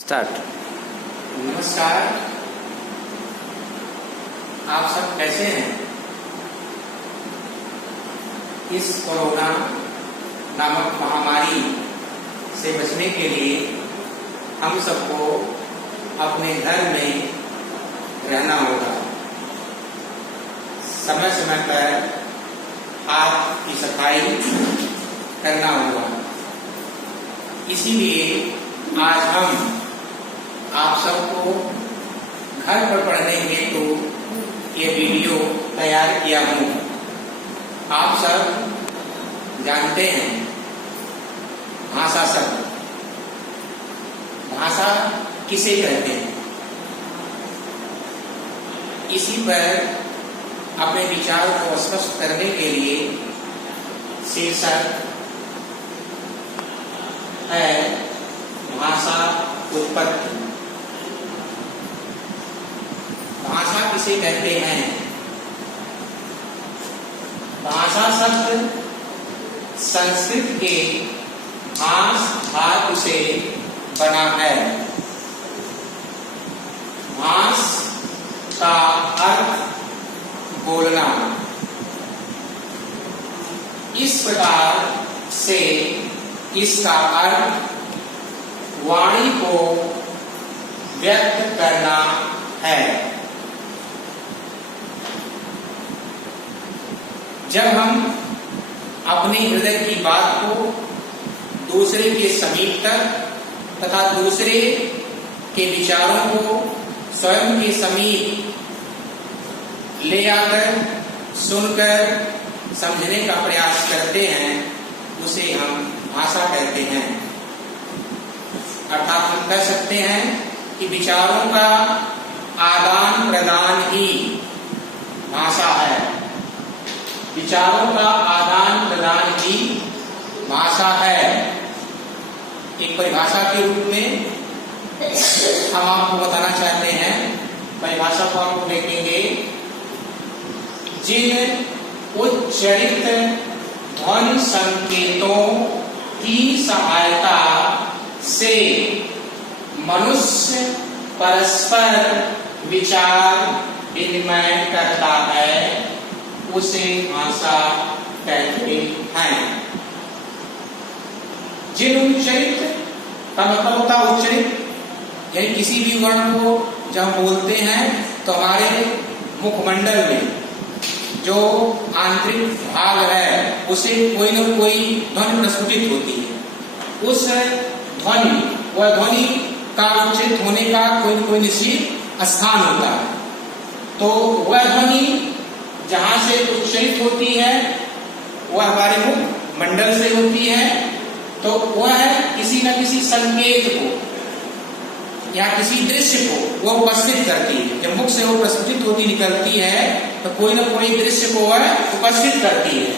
Start. नमस्कार, आप सब कैसे हैं? इस कोरोना नामक महामारी से बचने के लिए हम सबको अपने घर में रहना होगा। समय समय पर हाथ की सफाई करना होगा। इसीलिए आज हम आप सबको घर पर पढ़ने हेतु ये वीडियो तैयार किया हूँ। आप सब जानते हैं भाषा शब्द, भाषा किसे कहते हैं? इसी पर अपने विचार को स्पष्ट करने के लिए शीर्षक है भाषा उत्पत्ति। भाषा किसे कहते हैं? भाषा शब्द संस्कृत के भाष धातु से बना है। भाष का अर्थ बोलना। इस प्रकार से इसका अर्थ वाणी को व्यक्त करना है। जब हम अपने हृदय की बात को दूसरे के समीप तक तथा दूसरे के विचारों को स्वयं के समीप ले आकर सुनकर समझने का प्रयास करते हैं, उसे हम भाषा कहते हैं। अर्थात हम कह सकते हैं कि विचारों का आदान प्रदान ही भाषा है। विचारों का आदान प्रदान ही भाषा है। एक परिभाषा के रूप में हम आपको बताना चाहते हैं। परिभाषा को आप देखेंगे, जिन उच्चरित ध्वनि संकेतों की सहायता से मनुष्य परस्पर विचार विनिमय करता है, उसे भाषा कहते हैं। जिन उच्चरित का मतलब होता है उच्चरित, यानी किसी भी वर्ण को जब हम बोलते हैं तो हमारे मुखमंडल में जो आंतरिक भाग है उसे कोई न कोई ध्वनि प्रस्फुटित होती है। उस ध्वनि वह ध्वनि का उच्चरित होने का कोई न कोई निश्चित स्थान होता है। तो वह ध्वनि जहां से उच्चरित होती है वह हमारे मुख मंडल से होती है। तो वह किसी न किसी संकेत को या किसी दृश्य को वह उपस्थित करती है। जब मुख से वो प्रस्तुत होती निकलती है तो कोई न कोई दृश्य को वह उपस्थित करती है।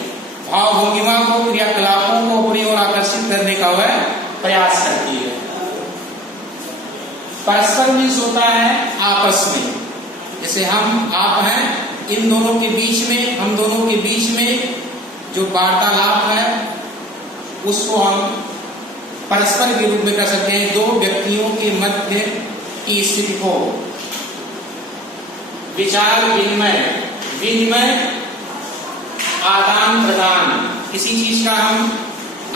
भाव भंगिमा को, क्रियाकलापों को अपनी ओर आकर्षित करने का वह प्रयास करती है। परस्पर मीन्स होता है आपस में। जैसे हम आप हैं, इन दोनों के बीच में, हम दोनों के बीच में जो वार्तालाप है उसको हम परस्पर के रूप में कर सकते हैं। दो व्यक्तियों के मध्य की स्थिति को विचार विनिमय, विनिमय आदान प्रदान, किसी चीज का हम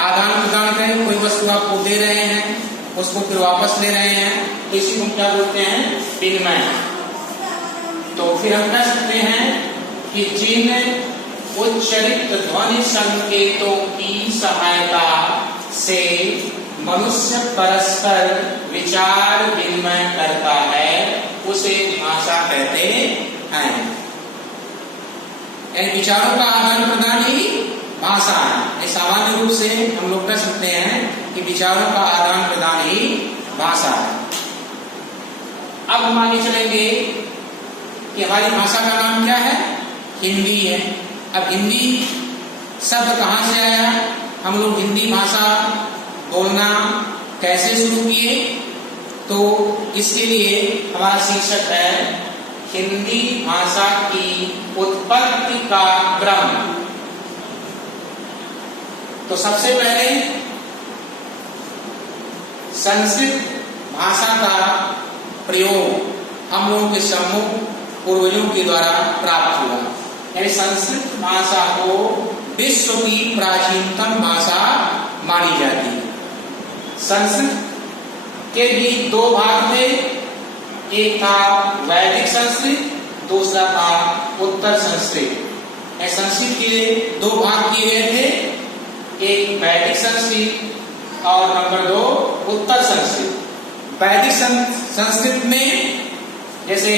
आदान प्रदान करें। कोई वस्तु आपको दे रहे हैं, उसको फिर वापस ले रहे हैं, तो इसी को क्या बोलते हैं? विनिमय। तो फिर हम कह सकते हैं कि जिन उच्चरित ध्वनि संकेतों की सहायता से मनुष्य परस्पर विचार विनिमय करता है, उसे भाषा कहते हैं। यानी विचारों का आदान प्रदान ही भाषा है। सामान्य रूप से हम लोग कह सकते हैं कि विचारों का आदान प्रदान ही भाषा है। अब हम आगे चलेंगे कि हमारी भाषा का नाम क्या है? हिंदी है। अब हिंदी शब्द कहाँ से आया? हम लोग हिंदी भाषा बोलना कैसे शुरू किए? तो इसके लिए हमारा शीर्षक है हिंदी भाषा की उत्पत्ति का क्रम। तो सबसे पहले संस्कृत भाषा का प्रयोग हम लोगों के सम्मुख पूर्वजों के द्वारा प्राप्त हुआ। यानी संस्कृत भाषा को विश्व की प्राचीनतम भाषा मानी जाती है। संस्कृत के भी दो भाग थे, एक था वैदिक संस्कृत, दूसरा था उत्तर संस्कृत। संस्कृत के दो भाग किए गए थे, एक वैदिक संस्कृत और नंबर 2 उत्तर संस्कृत। वैदिक संस्कृत में जैसे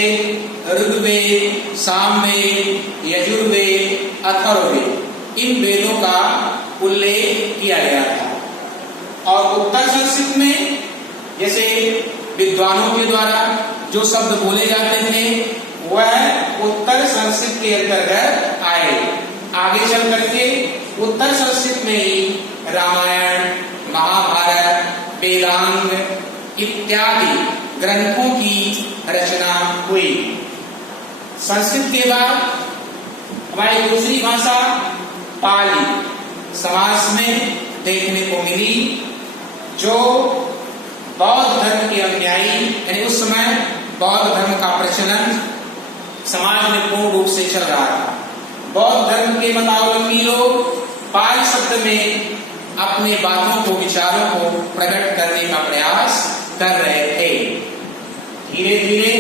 ऋग्वेद, सामवेद, यजुर्वेद, अथर्ववेद, इन वेदों का उल्लेख किया गया था। और उत्तर संस्कृत में जैसे विद्वानों के द्वारा जो शब्द बोले जाते थे वह उत्तर संस्कृत के अंतर्गत आए। आगे चल करके उत्तर संस्कृत में ही रामायण, महाभारत, वेदांग इत्यादि ग्रंथों की रचना हुई। संस्कृत के बाद हमारी दूसरी भाषा पाली समाज में देखने को मिली, जो बौद्ध धर्म के अनुयायी, यानी उस समय बौद्ध धर्म का प्रचलन समाज में पूर्ण रूप से चल रहा था। बौद्ध धर्म के मतावलंबी लोग पाली शब्द में अपने बातों को, विचारों को प्रकट करने का प्रयास कर रहे थे। धीरे धीरे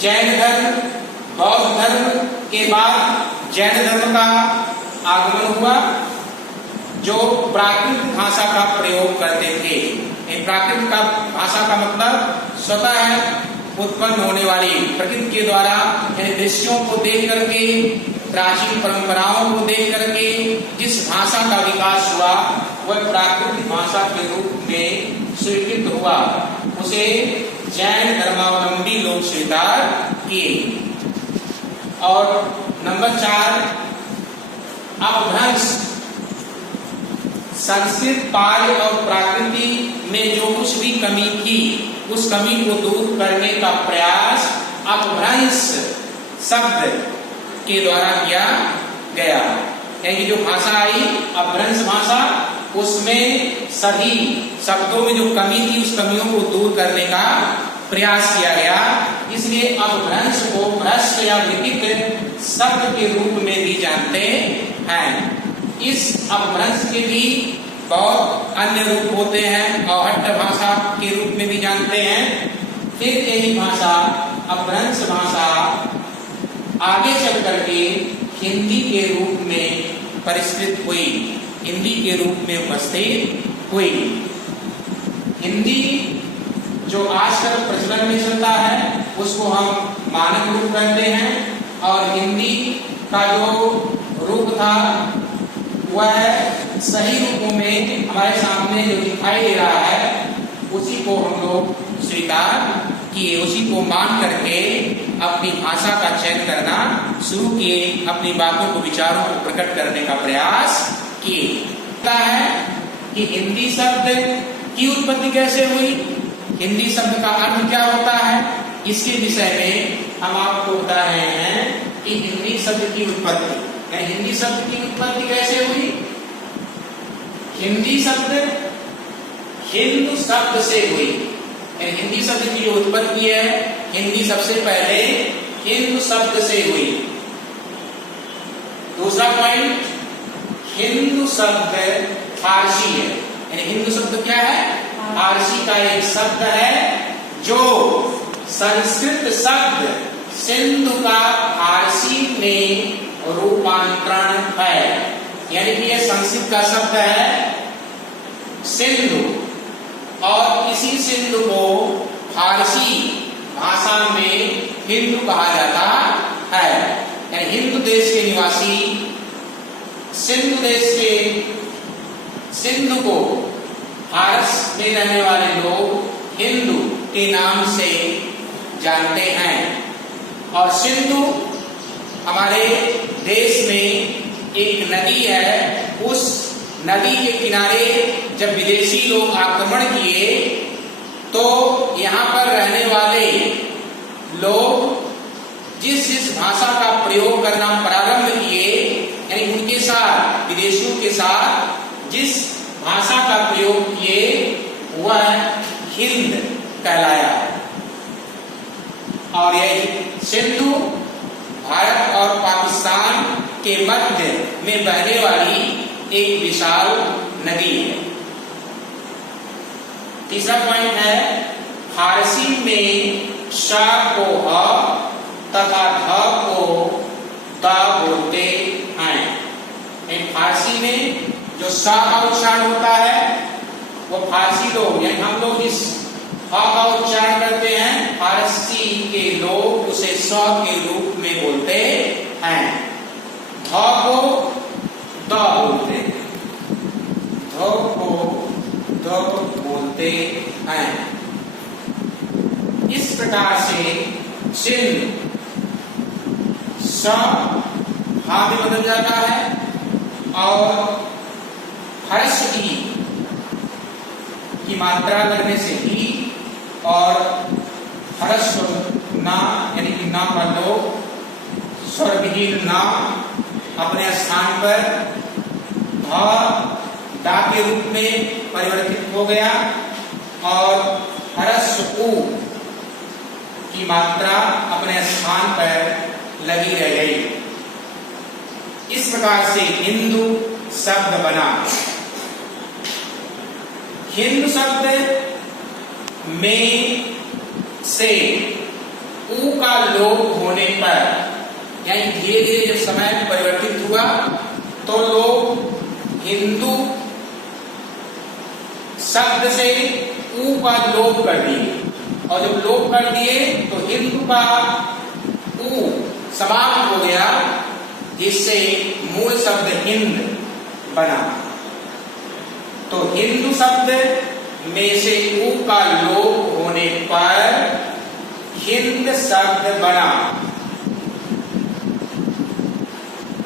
जैन धर्म, बौद्ध धर्म के बाद जैन धर्म का आगमन हुआ, जो प्राकृत भाषा का प्रयोग करते थे। प्राकृत का भाषा का मतलब स्वतः उत्पन्न होने वाली, प्रकृति के द्वारा, यानी दृश्यों को देख करके, प्राचीन परंपराओं को देख करके जिस भाषा का विकास हुआ वह प्राकृतिक भाषा के रूप में स्वीकृत हुआ, उसे जैन धर्मावलंबी लोग स्वीकार किए। और नंबर 4 अपभ्रंश। संस्कृत, पाली और प्राकृति में जो कुछ भी कमी थी उस कमी को दूर करने का प्रयास अपभ्रंश शब्द के द्वारा किया गया। यानी जो भाषा आई अपभ्रंश भाषा, उसमें सभी शब्दों में जो कमी थी उस कमियों को दूर करने का प्रयास किया गया। इसलिए अपभ्रंश को भ्रष्ट या विकृत शब्द के रूप में भी जानते हैं। इस अपभ्रंश के भी बहुत अन्य रूप होते हैं, अवहट्ट भाषा के रूप में भी जानते हैं। फिर यही भाषा अपभ्रंश भाषा आगे चल करके हिंदी के रूप में परिष्कृत हुई, हिंदी के रूप में उपस्थित हुई। हिंदी जो आजकल प्रचलन में चलता है उसको हम मानक रूप कहते हैं, और हिंदी का जो रूप था वह सही रूपों में हमारे सामने जो दिखाई दे रहा है उसी को हम लोग स्वीकार किए, उसी को मान करके अपनी भाषा का चयन करना शुरू किए, अपनी बातों को, विचारों को प्रकट करने का प्रयास किए। है कि हिंदी शब्द की उत्पत्ति कैसे हुई, हिंदी शब्द का अर्थ क्या होता है, इसके विषय में हम आपको बता रहे हैं कि हिंदी शब्द की उत्पत्ति, हिंदी शब्द की उत्पत्ति कैसे हुई। हिंदी शब्द हिंदू शब्द से हुई। हिंदी शब्द की जो उत्पत्ति है, हिंदी सबसे पहले हिंदू शब्द से हुई। दूसरा पॉइंट, हिंदू शब्द फारसी है। यानी हिंदू शब्द क्या है, फारसी का एक शब्द है जो संस्कृत शब्द सिंधु का फारसी में रूपांतरण है। यानी कि यह संस्कृत का शब्द है सिंधु, और इसी सिंधु को फारसी भाषा में हिंदू कहा जाता है। यानी हिंदू देश के निवासी सिंधु देश के सिंधु को फारस में रहने वाले लोग हिंदू के नाम से जानते हैं। और सिंधु हमारे देश में एक नदी है, उस नदी के किनारे जब विदेशी लोग आक्रमण किए तो यहाँ पर रहने वाले लोग जिस भाषा का प्रयोग करना प्रारंभ किए, यानी उनके साथ, विदेशियों के साथ जिस भाषा का प्रयोग किए वह हिंद कहलाया है। और यह सिंधु भारत और पाकिस्तान के मध्य में बहने वाली एक विशाल नदी है। तीसरा पॉइंट है, फारसी में श को ह तथा ध को द बोलते हैं। फारसी में जो स का उच्चारण होता है वो फारसी लोग यानी हम लोग इस ह का उच्चारण करते हैं, फारसी के लोग उसे स के रूप में बोलते हैं। ध को द बोलते हैं, ध को द बोलते हैं। इस प्रकार से सिंध स हा में बदल जाता है और हर्ष की मात्रा करने से ही और हर्ष ना यानी कि ना का लोग स्वरविहीन ना अपने स्थान पर धा के रूप में परिवर्तित हो गया और हर्ष उ की मात्रा अपने स्थान पर लगी रह गई। इस प्रकार से हिंदू शब्द बना। हिंदू शब्द में से ऊ का लोप होने पर यानी धीरे धीरे जब समय परिवर्तित हुआ तो लोग हिंदू शब्द से ऊ का लोप कर दिए और जब लोप कर दिए तो हिंदू का ऊ समाप्त हो गया, जिससे मूल शब्द हिंद बना। तो हिंदू शब्द में से ऊ का लोप होने पर हिंद शब्द बना।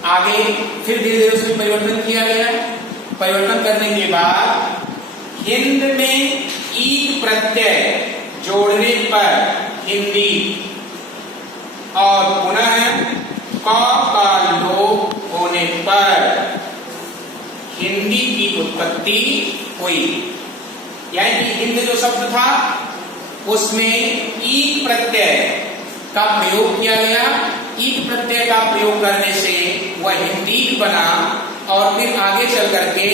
आगे फिर धीरे धीरे उसमें परिवर्तन किया गया। परिवर्तन करने के बाद हिंद में ईद प्रत्यय जोड़ने पर हिंदी और पुनः क का लोप होने पर हिंदी की उत्पत्ति हुई। यानी कि हिंद जो शब्द था उसमें ईद प्रत्यय का प्रयोग किया गया। ईद प्रत्यय का प्रयोग करने से वह हिंदी बना और फिर आगे चल करके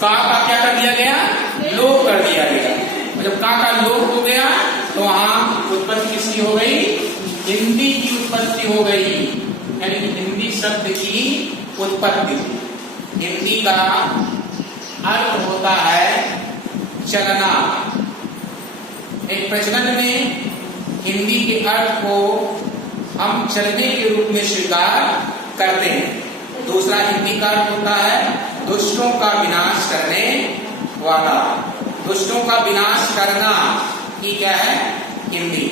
का क्या कर दिया गया, लोप कर दिया गया। जब का लोप हो गया तो वहां उत्पत्ति किसकी हो गई, हिंदी की उत्पत्ति हो गई। यानी कि हिंदी शब्द की उत्पत्ति। हिंदी का अर्थ होता है चलना। एक प्रचलन में हिंदी के अर्थ को हम चलने के रूप में स्वीकार करते हैं। दूसरा हिंदी का अर्थ होता है दुष्टों का विनाश करने वाला। दुष्टों का विनाश करना ही क्या है, हिंदी।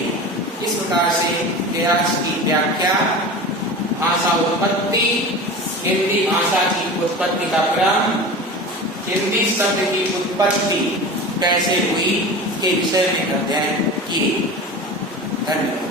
इस प्रकार से व्यास की व्याख्या, भाषा उत्पत्ति, हिंदी भाषा की उत्पत्ति का क्रम, हिंदी शब्द की उत्पत्ति कैसे हुई के विषय में अध्ययन किए। धन्यवाद।